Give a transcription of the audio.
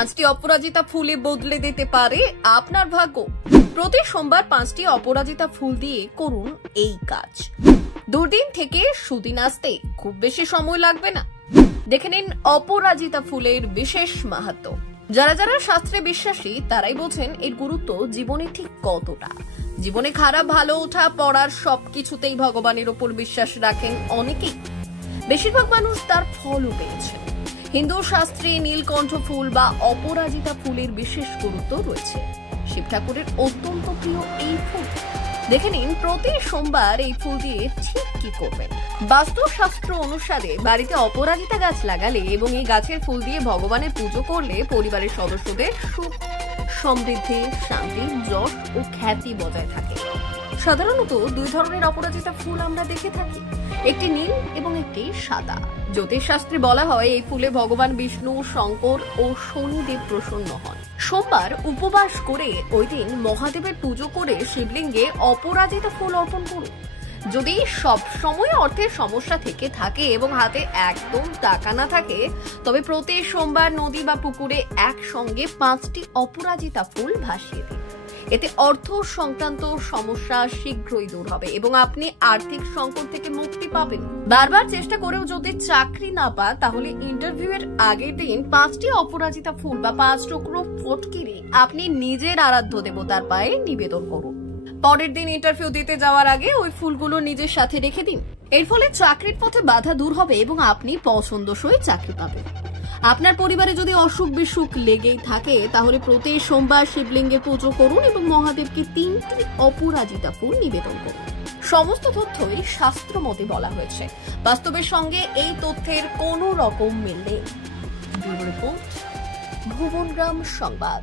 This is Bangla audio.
5টি অপরাজিতা ফুলে বদলে দিতে পারে আপনার ভাগ্য। প্রতি সোমবার 5টি অপরাজিতা ফুল দিয়ে করুন এই কাজ। দুর্দিন থেকে সুদিন আসতে খুব বেশি সময় লাগবে না। দেখে নিন অপরাজিতা ফুলের বিশেষ মাহাত্ম্য। যারা যারা শাস্ত্রে বিশ্বাসী তারাই বোঝেন এর গুরুত্ব জীবনে ঠিক কতটা। জীবনে খারাপ ভালো ওঠা পড়ার সবকিছুতেই ভগবানের উপর বিশ্বাস রাখেন অনেকেই। বেশিরভাগ মানুষ তার ফলও পেয়েছেন। হিন্দু শাস্ত্রে নীলকণ্ঠ ফুল বা অপরাজিতা ফুলের বিশেষ গুরুত্ব রয়েছে। শিব ঠাকুরের অত্যন্ত প্রিয় এই ফুল। দেখে নিন প্রতি সোমবার এই ফুল দিয়ে ঠিক কি করবেন। বাস্তুশাস্ত্র অনুসারে বাড়িতে অপরাজিতা গাছ লাগালে এবং এই গাছের ফুল দিয়ে ভগবানের পুজো করলে পরিবারের সদস্যদের সুখ, সমৃদ্ধি, শান্তি, যশ ও খ্যাতি বজায় থাকে। সাধারণত দুই ধরনের অপরাজিতা ফুল আমরা দেখে থাকি, একটি নীল এবং একটি সাদা। জ্যোতিষশাস্ত্রে বলা হয় এই ফুলে ভগবান বিষ্ণু, শঙ্কর ও শনিদেব প্রসন্ন হন। সোমবার উপবাস করে ওই দিন মহাদেবের পুজো করে শিবলিঙ্গে অপরাজিতা ফুল অর্পণ করুন। যদি সব সময় অর্থের সমস্যা থেকে থাকে এবং হাতে একদম টাকা না থাকে, তবে প্রতি সোমবার নদী বা পুকুরে একসঙ্গে 5টি অপরাজিতা ফুল ভাসিয়ে দিন। এতে অর্থ সংক্রান্ত সমস্যা শীঘ্রই দূর হবে এবং আপনি আর্থিক সংকট থেকে মুক্তি পাবেন। বারবার চেষ্টা করেও যদি চাকরি না পান, তাহলে ইন্টারভিউ এর আগের দিন 5টি অপরাজিতা ফুল বা 5 টুকরো ফটকিরি আপনি নিজের আরাধ্য দেবতার পায়ে নিবেদন করুন। পরের দিন ইন্টারভিউ দিতে যাওয়ার আগে ওই ফুলগুলো নিজের সাথে রেখে দিন। এর ফলে চাকরির পথে বাধা দূর হবে এবং আপনি পছন্দসই চাকরি পাবেন। আপনার পরিবারে যদি অসুখ বিসুখ লেগেই থাকে, তাহলে প্রতি সোমবার শিবলিঙ্গে পুজো করুন এবং মহাদেবকে 3টি অপরাজিতা ফুল নিবেদন করুন। সমস্ত তথ্যই শাস্ত্র মতে বলা হয়েছে। বাস্তবের সঙ্গে এই তথ্যের কোনো রকম মিল নেই। ব্যুরো রিপোর্ট, ভুবনগ্রাম সংবাদ।